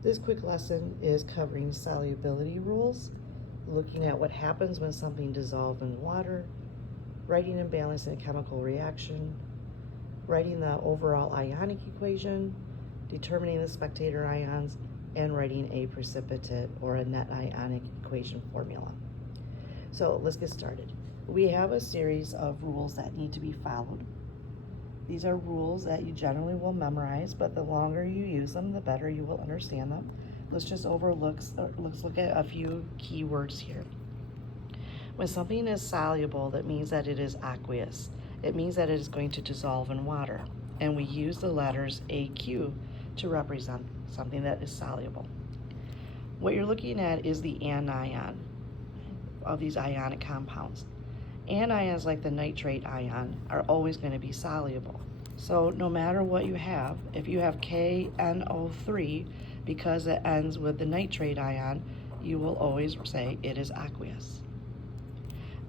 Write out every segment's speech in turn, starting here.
This quick lesson is covering solubility rules, looking at what happens when something dissolves in water, writing and balancing a chemical reaction, writing the overall ionic equation, determining the spectator ions, and writing a precipitate or a net ionic equation formula. So let's get started. We have a series of rules that need to be followed. These are rules that you generally will memorize, but the longer you use them, the better you will understand them. Let's look at a few key words here. When something is soluble, that means that it is aqueous. It means that it is going to dissolve in water. And we use the letters AQ to represent something that is soluble. What you're looking at is the anion of these ionic compounds. Anions, like the nitrate ion, are always going to be soluble. So no matter what you have, if you have KNO3, because it ends with the nitrate ion, you will always say it is aqueous.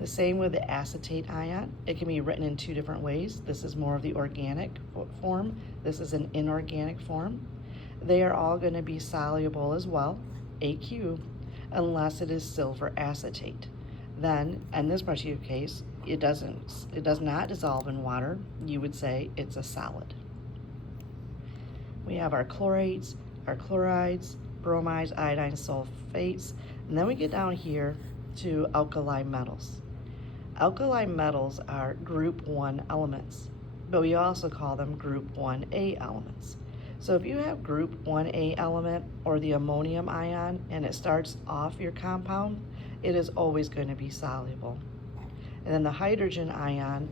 The same with the acetate ion. It can be written in two different ways. This is more of the organic form. This is an inorganic form. They are all going to be soluble as well, AQ, unless it is silver acetate. Then, in this particular case, it does not dissolve in water. You would say it's a solid. We have our chlorates, our chlorides, bromides, iodines, sulfates, and then we get down here to alkali metals. Alkali metals are group 1 elements, but we also call them group 1A elements. So if you have group 1A element or the ammonium ion and it starts off your compound, it is always going to be soluble. And then the hydrogen ion,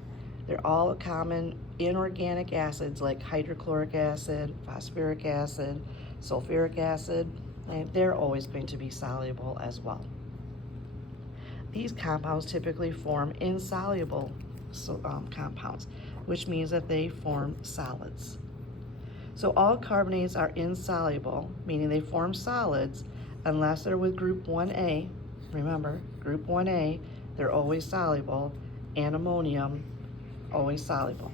they're all common inorganic acids like hydrochloric acid, phosphoric acid, sulfuric acid, and they're always going to be soluble as well. These compounds typically form insoluble compounds, which means that they form solids. So all carbonates are insoluble, meaning they form solids, unless they're with group 1A. Remember, group 1A, they're always soluble, and ammonium, always soluble.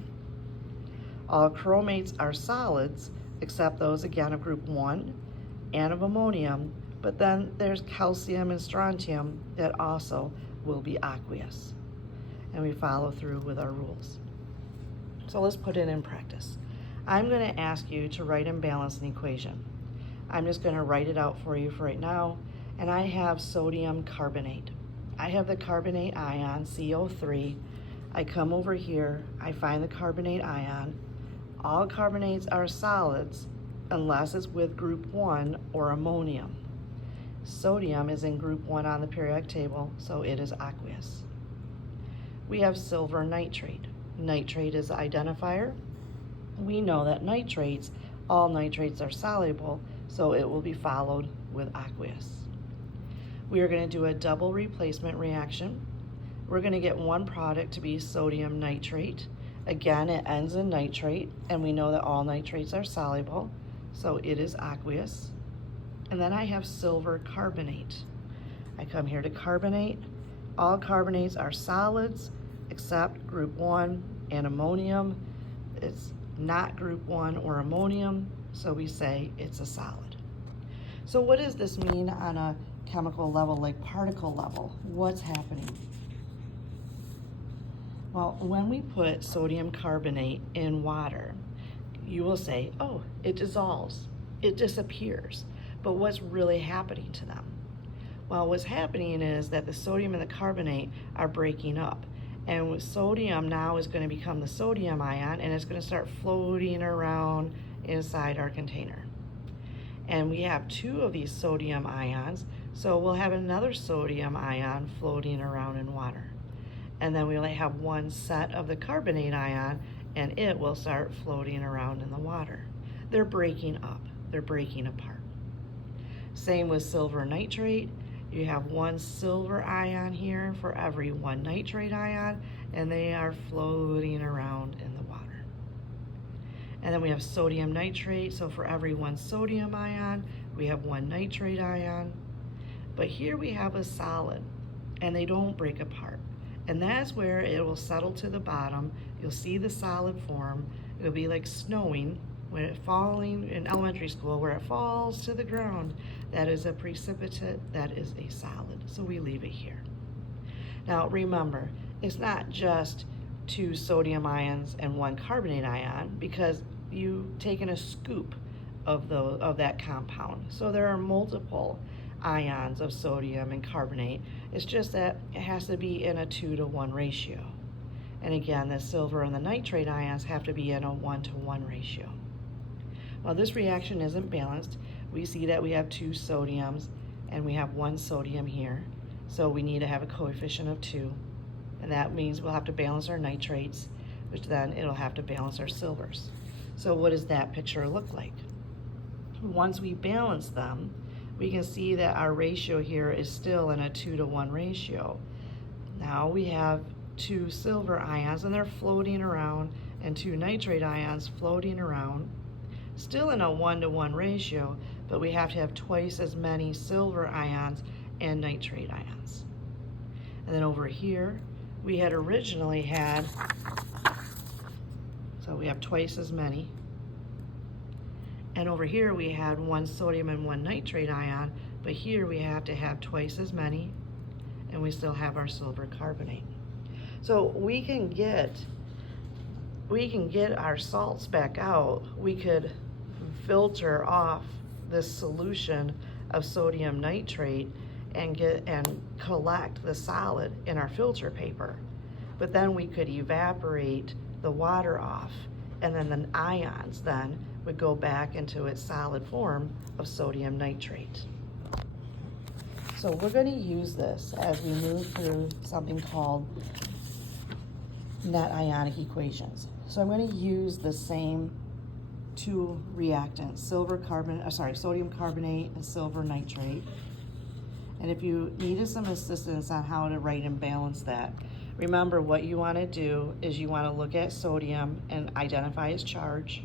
All chromates are solids, except those again of group 1 and of ammonium, but then there's calcium and strontium that also will be aqueous. And we follow through with our rules. So let's put it in practice. I'm going to ask you to write and balance an equation. I'm just going to write it out for you for right now. And I have sodium carbonate. I have the carbonate ion, CO3. I come over here, I find the carbonate ion. All carbonates are solids unless it's with group 1 or ammonium. Sodium is in group 1 on the periodic table, so it is aqueous. We have silver nitrate. Nitrate is the identifier. We know that all nitrates are soluble, so it will be followed with aqueous. We are going to do a double replacement reaction. We're going to get one product to be sodium nitrate. Again, it ends in nitrate, and we know that all nitrates are soluble, so it is aqueous. And then I have silver carbonate. I come here to carbonate. All carbonates are solids except group 1 and ammonium. It's not group 1 or ammonium, so we say it's a solid. So what does this mean on a chemical level, like particle level? What's happening? Well, when we put sodium carbonate in water, you will say, oh, it dissolves, it disappears. But what's really happening to them? Well, what's happening is that the sodium and the carbonate are breaking up. And with sodium now is going to become the sodium ion, and it's going to start floating around inside our container. And we have 2 of these sodium ions, so we'll have another sodium ion floating around in water. And then we only have 1 set of the carbonate ion, and it will start floating around in the water. They're breaking up, they're breaking apart. Same with silver nitrate. You have 1 silver ion here for every 1 nitrate ion, and they are floating around in the water. And then we have sodium nitrate, so for every 1 sodium ion, we have 1 nitrate ion. But here we have a solid, and they don't break apart. And that's where it will settle to the bottom. You'll see the solid form. It'll be like snowing when it falling in elementary school, where it falls to the ground, that is a precipitate, that is a solid. So we leave it here. Now remember, it's not just 2 sodium ions and 1 carbonate ion, because you've taken a scoop of that compound. So there are multiple ions of sodium and carbonate. It's just that it has to be in a 2-to-1 ratio. And again, the silver and the nitrate ions have to be in a 1-to-1 ratio. Well, this reaction isn't balanced. We see that we have 2 sodiums and we have 1 sodium here. So we need to have a coefficient of 2. And that means we'll have to balance our nitrates, which then it'll have to balance our silvers. So what does that picture look like? Once we balance them, we can see that our ratio here is still in a 2-to-1 ratio. Now we have 2 silver ions and they're floating around, and 2 nitrate ions floating around, still in a 1-to-1 ratio, but we have to have twice as many silver ions and nitrate ions. And then over here, we had originally had, so we have twice as many. And over here we had 1 sodium and 1 nitrate ion, but here we have to have twice as many, and we still have our silver carbonate. So we can get our salts back out. We could filter off this solution of sodium nitrate and collect the solid in our filter paper. But then we could evaporate the water off, and then the ions then would go back into its solid form of sodium nitrate. So we're going to use this as we move through something called net ionic equations. So I'm going to use the same 2 reactants, sodium carbonate and silver nitrate. And if you needed some assistance on how to write and balance that, remember what you want to do is you want to look at sodium and identify its charge,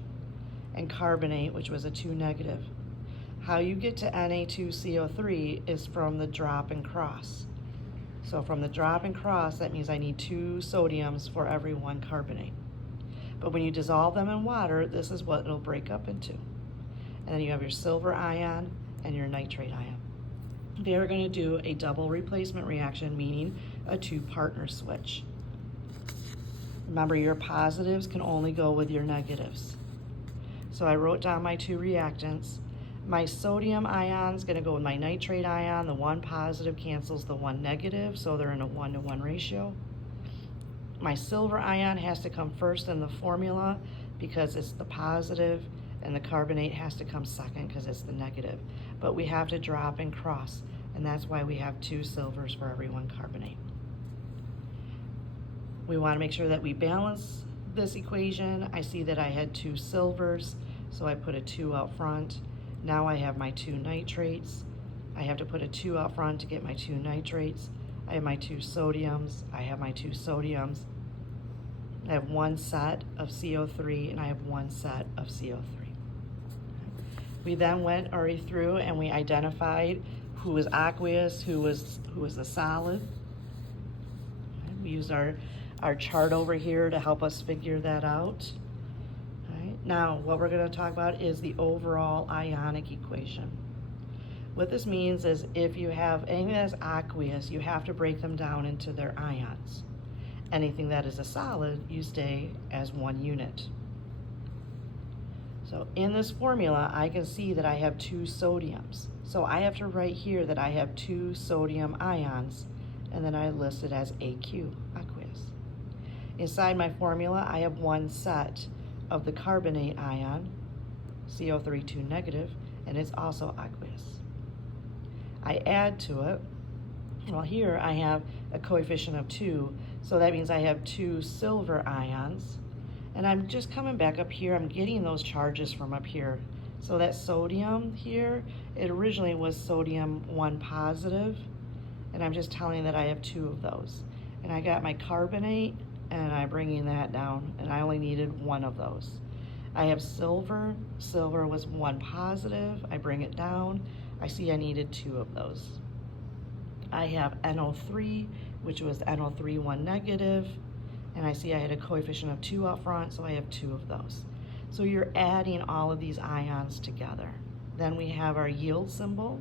and carbonate, which was a 2 negative. How you get to Na2CO3 is from the drop and cross. So from the drop and cross, that means I need 2 sodiums for every 1 carbonate. But when you dissolve them in water, this is what it'll break up into. And then you have your silver ion and your nitrate ion. They are going to do a double replacement reaction, meaning a 2-partner switch. Remember, your positives can only go with your negatives. So I wrote down my 2 reactants. My sodium ion is going to go with my nitrate ion. The 1 positive cancels the 1 negative, so they're in a 1-to-1 ratio. My silver ion has to come first in the formula because it's the positive, and the carbonate has to come second because it's the negative. But we have to drop and cross, and that's why we have 2 silvers for every 1 carbonate. We want to make sure that we balance this equation. I see that I had 2 silvers, so I put a 2 out front. Now I have my 2 nitrates. I have to put a 2 out front to get my 2 nitrates. I have my 2 sodiums. I have my 2 sodiums. I have 1 set of CO3 and I have 1 set of CO3. We then went already through and we identified who was aqueous, who was the solid. We used our chart over here to help us figure that out. Now, what we're going to talk about is the overall ionic equation. What this means is if you have anything that's aqueous, you have to break them down into their ions. Anything that is a solid, you stay as 1 unit. So in this formula, I can see that I have 2 sodiums. So I have to write here that I have 2 sodium ions, and then I list it as AQ, aqueous. Inside my formula, I have 1 set of the carbonate ion, CO3 2 negative, and it's also aqueous. I add to it, well, here I have a coefficient of 2, so that means I have 2 silver ions, and I'm just coming back up here, I'm getting those charges from up here. So that sodium here, it originally was sodium 1 positive, and I'm just telling that I have 2 of those. And I got my carbonate, and I'm bringing that down, and I only needed 1 of those. I have silver. Silver was 1 positive. I bring it down. I see I needed 2 of those. I have NO3, which was NO3 1 negative, and I see I had a coefficient of 2 out front, so I have 2 of those. So you're adding all of these ions together. Then we have our yield symbol.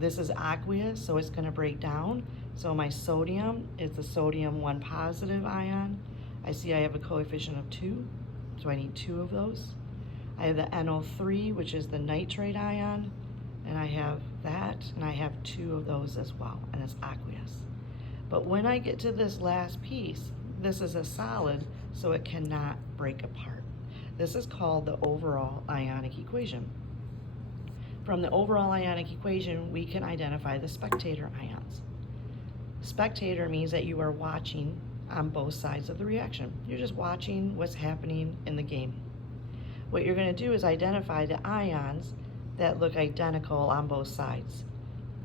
This is aqueous, so it's going to break down. So my sodium is the sodium 1 positive ion. I see I have a coefficient of 2, so I need 2 of those. I have the NO3, which is the nitrate ion, and I have that, and I have 2 of those as well, and it's aqueous. But when I get to this last piece, this is a solid, so it cannot break apart. This is called the overall ionic equation. From the overall ionic equation, we can identify the spectator ions. Spectator means that you are watching on both sides of the reaction. You're just watching what's happening in the game. What you're going to do is identify the ions that look identical on both sides.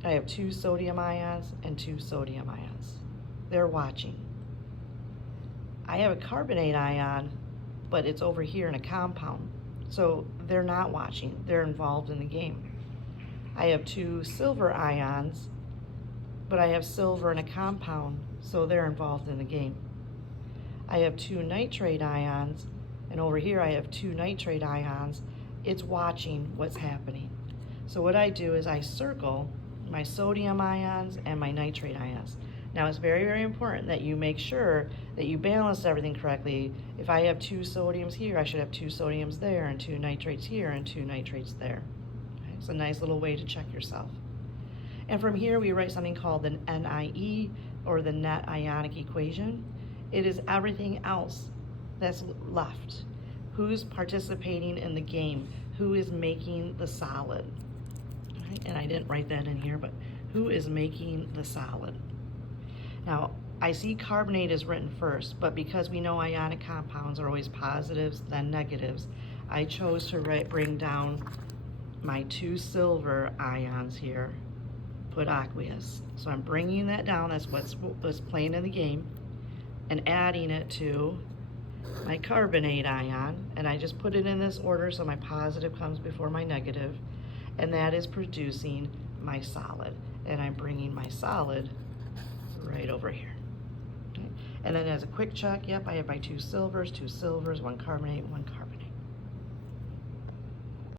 I have 2 sodium ions and 2 sodium ions. They're watching. I have a carbonate ion, but it's over here in a compound. So they're not watching, they're involved in the game. I have 2 silver ions, but I have silver in a compound, so they're involved in the game. I have 2 nitrate ions, and over here I have 2 nitrate ions. It's watching what's happening. So what I do is I circle my sodium ions and my nitrate ions. Now it's very, very important that you make sure that you balance everything correctly. If I have 2 sodiums here, I should have 2 sodiums there, and 2 nitrates here, and 2 nitrates there. Okay? It's a nice little way to check yourself. And from here we write something called the NIE, or the net ionic equation. It is everything else that's left. Who's participating in the game? Who is making the solid? Right? And I didn't write that in here, but who is making the solid? Now, I see carbonate is written first, but because we know ionic compounds are always positives, then negatives, I chose to bring down my 2 silver ions here, put aqueous. So I'm bringing that down, that's what's playing in the game, and adding it to my carbonate ion, and I just put it in this order so my positive comes before my negative, and that is producing my solid. And I'm bringing my solid right over here. Okay. And then as a quick check, yep, I have my 2 silvers, 1 carbonate, 1 carbonate.